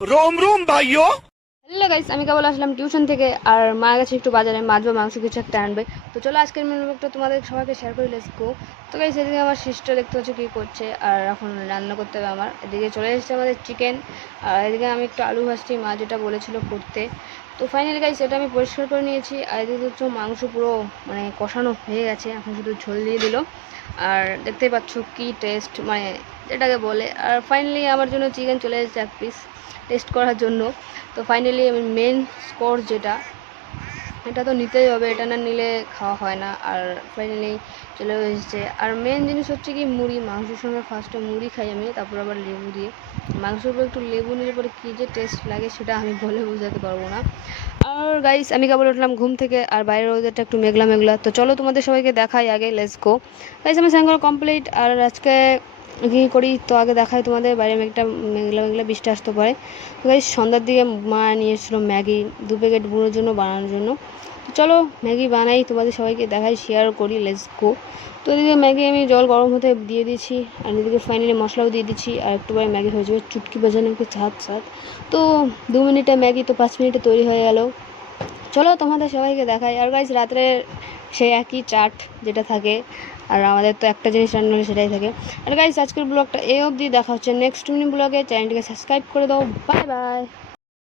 रोम रोम भाइयों। Hello guys, আমি কেবল আসলাম tuition থেকে। আর মা গেছে একটু বাজারে, মাছ বা মাংস কিছু একটা আনবে। তো চলো আজকের মেনু ব্লগটা তোমাদের সবাইকে শেয়ার করি, লেটস গো। তো গাইস, এদিকে আমার সিস্টার দেখতে হচ্ছে কী করছে, আর এখন রান্না করতে হবে আমার। এদিকে চলে এসেছে আমাদের চিকেন, আর এদিকে আমি একটু আলু ভাজছি, মা যেটা বলেছিল করতে। তো ফাইনালি গাইস, এটা আমি পরিষ্কার করে নিয়েছি। আর এদিকে হচ্ছে মাংস পুরো মানে কষানো হয়ে গেছে, এখন শুধু ঝোল দিয়ে দিল। আর দেখতেই পাচ্ছ কি টেস্ট, মানে যেটাকে বলে। আর ফাইনালি আমার জন্য চিকেন চলে এসেছে এক পিস টেস্ট করার জন্য। তো ফাইনালি আমি মেন কোর্স যেটা, এটা তো নিতেই হবে, এটা না নিলে খাওয়া হয় না। আর ফাইনালি চলে এসেছে। আর মেন জিনিস হচ্ছে কি মুড়ি, মাংসের সঙ্গে ফার্স্টে মুড়ি খাই আমি, তারপর আবার লেবু দিয়ে। মাংসের উপরে একটু লেবু নিলে পরে কী যে টেস্ট লাগে সেটা আমি বলে বোঝাতে পারবো না। আর গাইস, আমি কেবল উঠলাম ঘুম থেকে, আর বাইরের ওয়েদারটা একটু মেঘলা মেঘলা। তো চলো তোমাদের সবাইকে দেখাই আগে, লেটস গো। গাইস, আমার স্নান কমপ্লিট। আর আজকে কী করি তো আগে দেখাই তোমাদের। বাইরে মেঘটা মেঘলা মেঘলা, বৃষ্টি আসতে পারে। তো গাইস, সন্ধ্যার দিকে মা নিয়ে এসেছিলো ম্যাগি 2 প্যাকেট বুড়োর জন্য বানানোর জন্য। তো চলো ম্যাগি বানাই, তোমাদের সবাইকে দেখাই, শেয়ার করি, লেটস গো। তো এদিকে ম্যাগি আমি জল গরম হতে দিয়ে দিয়েছি, আর এদিকে ফাইনালি মশলাও দিয়ে দিচ্ছি। আর একটু পরে ম্যাগি হয়ে যাবে, চুটকি বাজানো একটু ছাদ ছাদ। তো 2 মিনিটে ম্যাগি তো 5 মিনিটে তৈরি হয়ে গেল। চলো তোমাদের সবাইকে দেখাই। আর গাইজ, রাত্রে সেই একই চাট যেটা থাকে, আর আমাদের তো একটা জিনিস রান্না হলে সেটাই থাকে। আর গাইজ, আজকের ব্লগটা এই অবধি, দেখা হচ্ছে নেক্সট মিনি ব্লগে। চ্যানেলটিকে সাবস্ক্রাইব করে দাও। Bye bye.